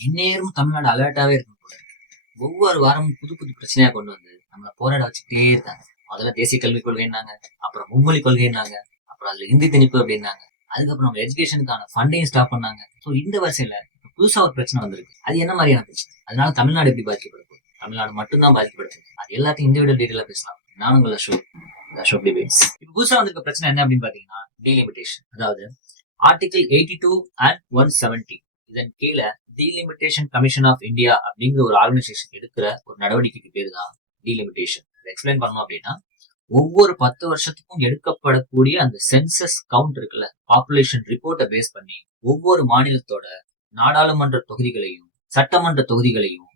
இந்நேரம் தமிழ்நாடு அலர்ட்டாவே இருக்கும் போல இருக்கு. ஒவ்வொரு வாரமும் புது புது பிரச்சனையா கொண்டு வந்து நம்மளை போராட வச்சுக்கிட்டே இருக்காங்க. முதல்ல தேசிய கல்விக் கொள்கைன்னாங்க, அப்புறம் மும்மொழி கொள்கைன்னாங்க, அப்புறம் அதுல ஹிந்தி திணிப்பு அப்படின்னாங்க, அதுக்கப்புறம் நம்ம எஜுகேஷனுக்கான ஃபண்டையும் ஸ்டாப் பண்ணாங்க. ஸோ இந்த வரிசையில புதுசா ஒரு பிரச்சனை வந்திருக்கு. அது என்ன மாதிரியான பிரச்சனை? அதனால தமிழ்நாடு எப்படி பாதிக்கப்படும்? தமிழ்நாடு மட்டும்தான் பாதிக்கப்படும். அது எல்லாத்தையும் இண்டிவிஜுவல் டீட்டெயிலா பேசலாம். நானும் உங்கள் அசோக் டிபேட்ஸ். இப்போ புதுசா வந்திருக்க பிரச்சனை என்ன அப்படின்னு பாத்தீங்கன்னா டீலிமிட்டேஷன். அதாவது ஆர்டிகல் 82 and 170 இதன் கீழே டீலிமிட்டேஷன் கமிஷன் ஆஃப் இந்தியா அப்படிங்கிற ஒரு ஆர்கனைசேஷன் எடுக்கிற ஒரு நடவடிக்கைக்கு பேரு தான் டீலிமிட்டேஷன். எக்ஸ்பிளைன் பண்ணணும் அப்படின்னா, ஒவ்வொரு 10 வருஷத்துக்கும் எடுக்கப்படக்கூடிய அந்த சென்சஸ் கவுண்ட் இருக்குல்ல, பாப்புலேஷன் ரிப்போர்ட்டை பேஸ் பண்ணி ஒவ்வொரு மாநிலத்தோட நாடாளுமன்ற தொகுதிகளையும் சட்டமன்ற தொகுதிகளையும்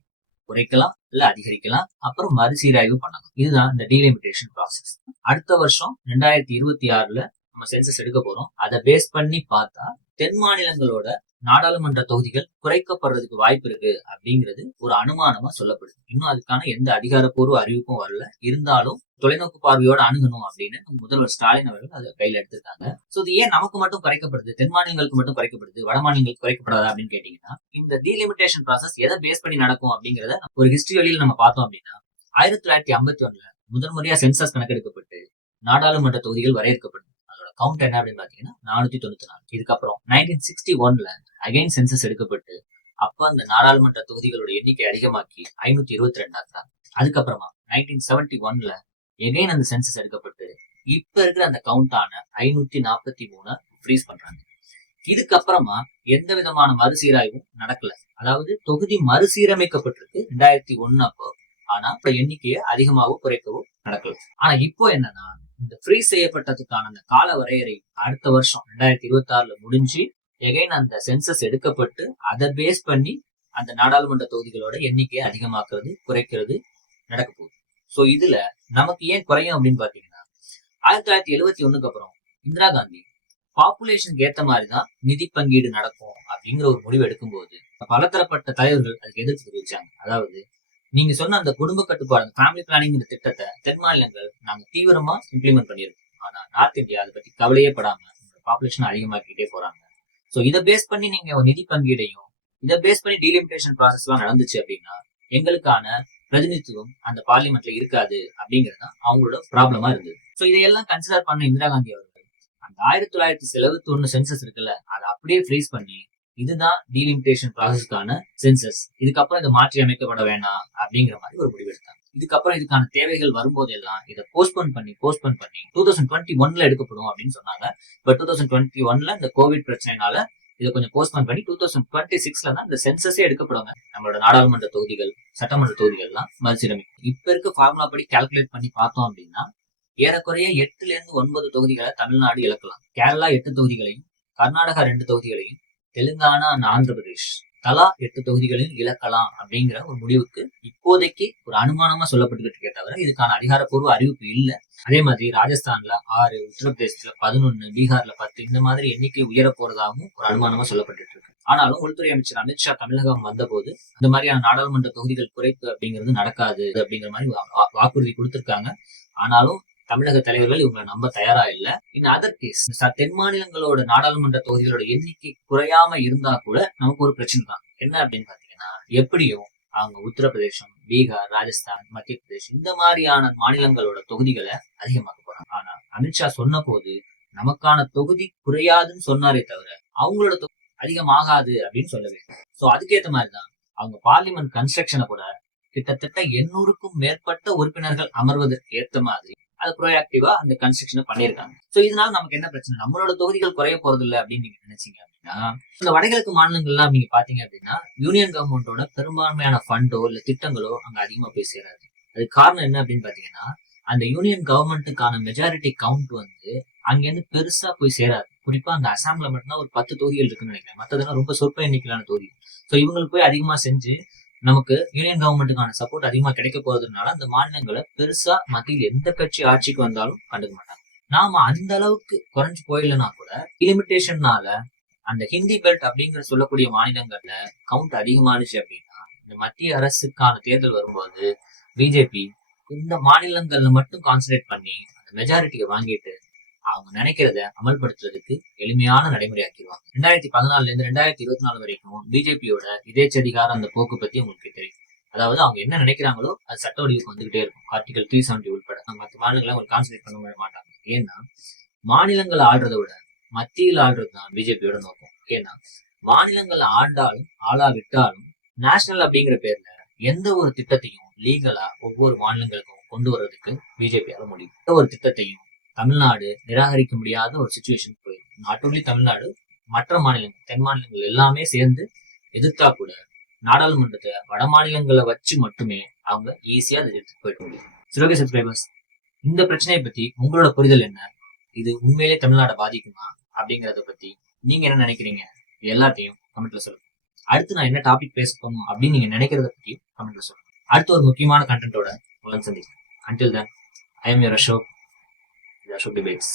குறைக்கலாம் இல்ல அதிகரிக்கலாம், அப்புறம் மறுசீராய்வு பண்ணலாம். இதுதான் இந்த டீலிமிட்டேஷன் ப்ராசஸ். அடுத்த வருஷம் 2026ல நம்ம சென்சஸ் எடுக்க போறோம். அதை பேஸ் பண்ணி பார்த்தா தென் மாநிலங்களோட நாடாளுமன்ற தொகுதிகள் குறைக்கப்படுறதுக்கு வாய்ப்பு இருக்கு அப்படிங்கிறது ஒரு அனுமானமா சொல்லப்படுது. இன்னும் அதுக்கான எந்த அதிகாரப்பூர்வ அறிவிப்பும் வரல. இருந்தாலும் தொலைநோக்கு பார்வையோட அணுகணும் அப்படின்னு முதல்வர் ஸ்டாலின் அவர்கள் அதை கையில எடுத்திருக்காங்க. சோ இது ஏன் நமக்கு மட்டும் குறைக்கப்படுது, தென் மாநிலங்களுக்கு மட்டும் குறைக்கப்படுது, வட மாநிலங்களுக்கு குறைக்கப்படாதா அப்படின்னு கேட்டீங்கன்னா, இந்த டீலிமிட்டேஷன் ப்ராசஸ் எதை பேஸ் பண்ணி நடக்கும் அப்படிங்கறத ஒரு ஹிஸ்டரி வழியில் நம்ம பார்த்தோம் அப்படின்னா, 1951ல முதல் முறையா சென்சஸ் கணக்கெடுக்கப்பட்டு நாடாளுமன்ற தொகுதிகள் வரையறுக்கப்படும். கவுண்ட் என்ன அப்படின்னு பாத்தீங்கன்னா 494. இதுக்கப்புறம் 1961ல அகைன் சென்சஸ் எடுக்கப்பட்டு அப்ப அந்த நாடாளுமன்ற தொகுதிகளோட எண்ணிக்கை அதிகமாக்கி 522 ஆக்குறாங்க. அதுக்கப்புறமா 1971ல எகைன் அந்த சென்சஸ் எடுக்கப்பட்டு இப்ப இருக்கிற அந்த கவுண்டான 543 ஃப்ரீஸ் பண்றாங்க. இதுக்கப்புறமா எந்த விதமான மறுசீராய்வும் நடக்கல. அதாவது தொகுதி மறுசீரமைக்கப்பட்டிருக்கு 2001 அப்போ. ஆனா இப்ப எண்ணிக்கையை அதிகமாகவோ குறைக்கவோ நடக்கல. ஆனா இப்போ என்னன்னா, இந்த ஃப்ரீஸ் செய்யப்பட்டதுக்கான அந்த கால வரையறை அடுத்த வருஷம் 2026ல முடிஞ்சு எகைன் அந்த சென்சஸ் எடுக்கப்பட்டு அதை பேஸ் பண்ணி அந்த நாடாளுமன்ற தொகுதிகளோட எண்ணிக்கையை அதிகமாக்குறது குறைக்கிறது நடக்க போகுது. சோ இதுல நமக்கு ஏன் குறையும் அப்படின்னு பாத்தீங்கன்னா, 1971க்கு அப்புறம் இந்திரா காந்தி பாப்புலேஷனுக்கு ஏத்த மாதிரிதான் நிதி பங்கீடு நடக்கும் அப்படிங்கிற ஒரு முடிவு எடுக்கும்போது பலதரப்பட்ட தலைவர்கள் அதுக்கு எதிர்ப்பு தெரிவிச்சாங்க. அதாவது நீங்க சொன்ன அந்த குடும்ப கட்டுப்பாடு, ஃபேமிலி பிளானிங் திட்டத்தை தென் மாநிலங்கள் நாங்க தீவிரமா இம்ப்ளிமெண்ட் பண்ணிருக்கோம். ஆனா நார்த் இந்தியா அதை பத்தி கவலையே படாம பாப்புலேஷன் அதிகமாக்கிட்டே போறாங்க. சோ இதை பேஸ் பண்ணி நீங்க ஒரு நிதி பங்கீடையும் இதை பேஸ் பண்ணி டீலிமிட்டேஷன் ப்ராசஸ் எல்லாம் நடந்துச்சு அப்படின்னா எங்களுக்கான பிரதிநிதித்துவம் அந்த பார்லிமெண்ட்ல இருக்காது அப்படிங்கிறது தான் அவங்களோட ப்ராப்ளமா இருந்தது. சோ இதையெல்லாம் கன்சிடர் பண்ண இந்திரா காந்தி அவர்கள் அந்த 1971 சென்சஸ் இருக்குல்ல, அதை அப்படியே ஃப்ரீஸ் பண்ணி இதுதான் டீலிமிட்டேஷன் ப்ராசஸ்க்கான சென்சஸ், இதுக்கப்புறம் இதை மாற்றி அமைக்கப்பட வேண்டாம் அப்படிங்கிற மாதிரி ஒரு முடிவு எடுத்தாங்க. இதுக்கப்புறம் இதுக்கான தேவைகள் வரும்போது எல்லாம் இதை போஸ்ட்போன் பண்ணி 2021ல எடுக்கப்படும் அப்படின்னு சொன்னாங்க. பட் 2021ல இந்த கோவிட் பிரச்சனைனால இதை கொஞ்சம் போஸ்ட்போன் பண்ணி 2026ல தான் இந்த சென்சஸே எடுக்கப்படுவாங்க. நம்மளோட நாடாளுமன்ற தொகுதிகள் சட்டமன்ற தொகுதிகள் எல்லாம் மறுசீரமைக்கும். இப்ப இருக்க ஃபார்முலா படி கால்குலேட் பண்ணி பார்த்தோம் அப்படின்னா ஏறக்குறைய 8ல இருந்து 9 தொகுதிகளை தமிழ்நாடு இழக்கலாம். கேரளா 8 தொகுதிகளையும், கர்நாடகா 2 தொகுதிகளையும், தெலுங்கானா, ஆந்திர பிரதேஷ் தலா 8 தொகுதிகளையும் இழக்கலாம் அப்படிங்கிற ஒரு முடிவுக்கு இப்போதைக்கு ஒரு அனுமானமா சொல்லப்பட்டுக்கிட்டு இருக்கே தவிர இதுக்கான அதிகாரப்பூர்வ அறிவிப்பு இல்லை. அதே மாதிரி ராஜஸ்தான்ல 6, உத்தரப்பிரதேசத்துல 11, பீகார்ல 10 இந்த மாதிரி எண்ணிக்கை உயர போறதாகவும் ஒரு அனுமானமா சொல்லப்பட்டு இருக்கு. ஆனாலும் உள்துறை அமைச்சர் அமித்ஷா தமிழகம் வந்த போது இந்த மாதிரியான நாடாளுமன்ற தொகுதிகள் குறைப்பு அப்படிங்கிறது நடக்காது அப்படிங்கிற மாதிரி வாக்குறுதி கொடுத்திருக்காங்க. ஆனாலும் தமிழக தலைவர்கள் இவங்களை நம்ப தயாரா இல்ல. இன் அதர் கேஸ் தென் மாநிலங்களோட நாடாளுமன்ற தொகுதிகளோட எண்ணிக்கை குறையாம இருந்தா கூட நமக்கு ஒரு பிரச்சனை தான். என்ன அப்படின்னு பாத்தீங்கன்னா, எப்படியும் அவங்க உத்தரப்பிரதேசம், பீகார், ராஜஸ்தான், மத்திய பிரதேஷ் இந்த மாதிரியான மாநிலங்களோட தொகுதிகளை அதிகமாக்க போறாங்க. ஆனா அமித்ஷா சொன்ன போது நமக்கான தொகுதி குறையாதுன்னு சொன்னாரே தவிர அவங்களோட தொகுதி அதிகமாகாது அப்படின்னு சொல்லவே. சோ அதுக்கேற்ற மாதிரிதான் அவங்க பார்லிமெண்ட் கன்ஸ்ட்ரக்ஷனை கூட கிட்டத்தட்ட 800க்கும் மேற்பட்ட உறுப்பினர்கள் அமர்வதற்கு ஏற்ற மாதிரி அது ப்ரோஆக்டிவா அந்த கன்ஸ்ட்ரக்ஷனை பண்ணிருக்காங்க. சோ இதனால நமக்கு என்ன பிரச்சனை, நம்மளோட தொகுதிகள் குறைய போறது இல்லை அப்படின்னு நீங்க நினைச்சீங்க அப்படின்னா, இந்த வடகிழக்கு மாநிலங்கள்லாம் நீங்க பாத்தீங்க அப்படின்னா யூனியன் கவர்மெண்டோட பெரும்பான்மையான ஃபண்டோ இல்ல திட்டங்களோ அங்க அதிகமா போய் சேராது. அதுக்கு காரணம் என்ன அப்படின்னு பாத்தீங்கன்னா, அந்த யூனியன் கவர்மெண்ட்டுக்கான மெஜாரிட்டி கவுண்ட் வந்து அங்கிருந்து பெருசா போய் சேராது. குறிப்பா அந்த அசாம்ல மட்டும்தான் ஒரு 10 தொகுதிகள் இருக்குன்னு நினைக்கிறேன். மத்ததெல்லாம் ரொம்ப சொற்ப எண்ணிக்கையிலான தொகுதி. சோ இவங்களுக்கு போய் அதிகமா செஞ்சு நமக்கு யூனியன் கவர்மெண்ட்டுக்கான சப்போர்ட் அதிகமா கிடைக்க போறதுனால அந்த மாநிலங்களை பெருசா மத்தியில் எந்த கட்சி ஆட்சிக்கு வந்தாலும் கண்டுக்க மாட்டாங்க. நாம அந்த அளவுக்கு குறைஞ்சு போயிடலனா கூட லிமிட்டேஷன்னால அந்த ஹிந்தி பெல்ட் அப்படிங்கிற சொல்லக்கூடிய மாநிலங்கள்ல கவுண்ட் அதிகமானுச்சு அப்படின்னா இந்த மத்திய அரசுக்கான தேர்தல் வரும்போது பிஜேபி இந்த மாநிலங்கள்ல மட்டும் கான்சன்ட்ரேட் பண்ணி அந்த மெஜாரிட்டியை வாங்கிட்டு அவங்க நினைக்கிறத அமல்படுத்துறதுக்கு எளிமையான நடைமுறை ஆக்கிடுவாங்க. 2014 இருந்து 2024 வரைக்கும் பிஜேபியோட இதேச்சதிகார அந்த போக்கு பத்தி உங்களுக்கு தெரியும். அதாவது அவங்க என்ன நினைக்கிறாங்களோ அது சட்ட வடிவுக்கு வந்துகிட்டே இருக்கும். ஆர்டிகல் 370 உட்பட மற்ற மாநிலங்களை அவங்க கான்சன்ட்ரேட் பண்ண மாட்டாங்க. ஏன்னா மாநிலங்களை ஆள்றதை விட மத்தியில் ஆள்றதுதான் பிஜேபியோட நோக்கம். ஏன்னா மாநிலங்களை ஆண்டாலும் ஆளா விட்டாலும் நேஷனல் அப்படிங்கிற பேர்ல எந்த ஒரு திட்டத்தையும் லீகலா ஒவ்வொரு மாநிலங்களுக்கும் கொண்டு வர்றதுக்கு பிஜேபியால முடியும். எந்த ஒரு திட்டத்தையும் தமிழ்நாடு நிராகரிக்க முடியாத ஒரு சுச்சுவேஷன் போயிடும். நாட் ஓன்லி தமிழ்நாடு, மற்ற மாநிலங்கள், தென் மாநிலங்கள் எல்லாமே சேர்ந்து எதிர்த்தா கூட நாடாளுமன்றத்தை வட மாநிலங்களை வச்சு மட்டுமே அவங்க ஈஸியா அதை எடுத்துட்டு போயிட முடியும். சிரோகே சப்ஸ்கிரைபர்ஸ், இந்த பிரச்சனையை பத்தி உங்களோட புரிதல் என்ன? இது உண்மையிலே தமிழ்நாடை பாதிக்குமா அப்படிங்கறத பத்தி நீங்க என்ன நினைக்கிறீங்க? எல்லாத்தையும் கமெண்ட்ல சொல்லுங்க. அடுத்து நான் என்ன டாபிக் பேச போகணும் அப்படின்னு நீங்க நினைக்கிறத பத்தி கமெண்ட்ல சொல்லுங்க. அடுத்து ஒரு முக்கியமான கண்டென்ட்டோட உங்களை சந்திக்கிறேன். Until then, I am your Ashok, the Ashok Debates.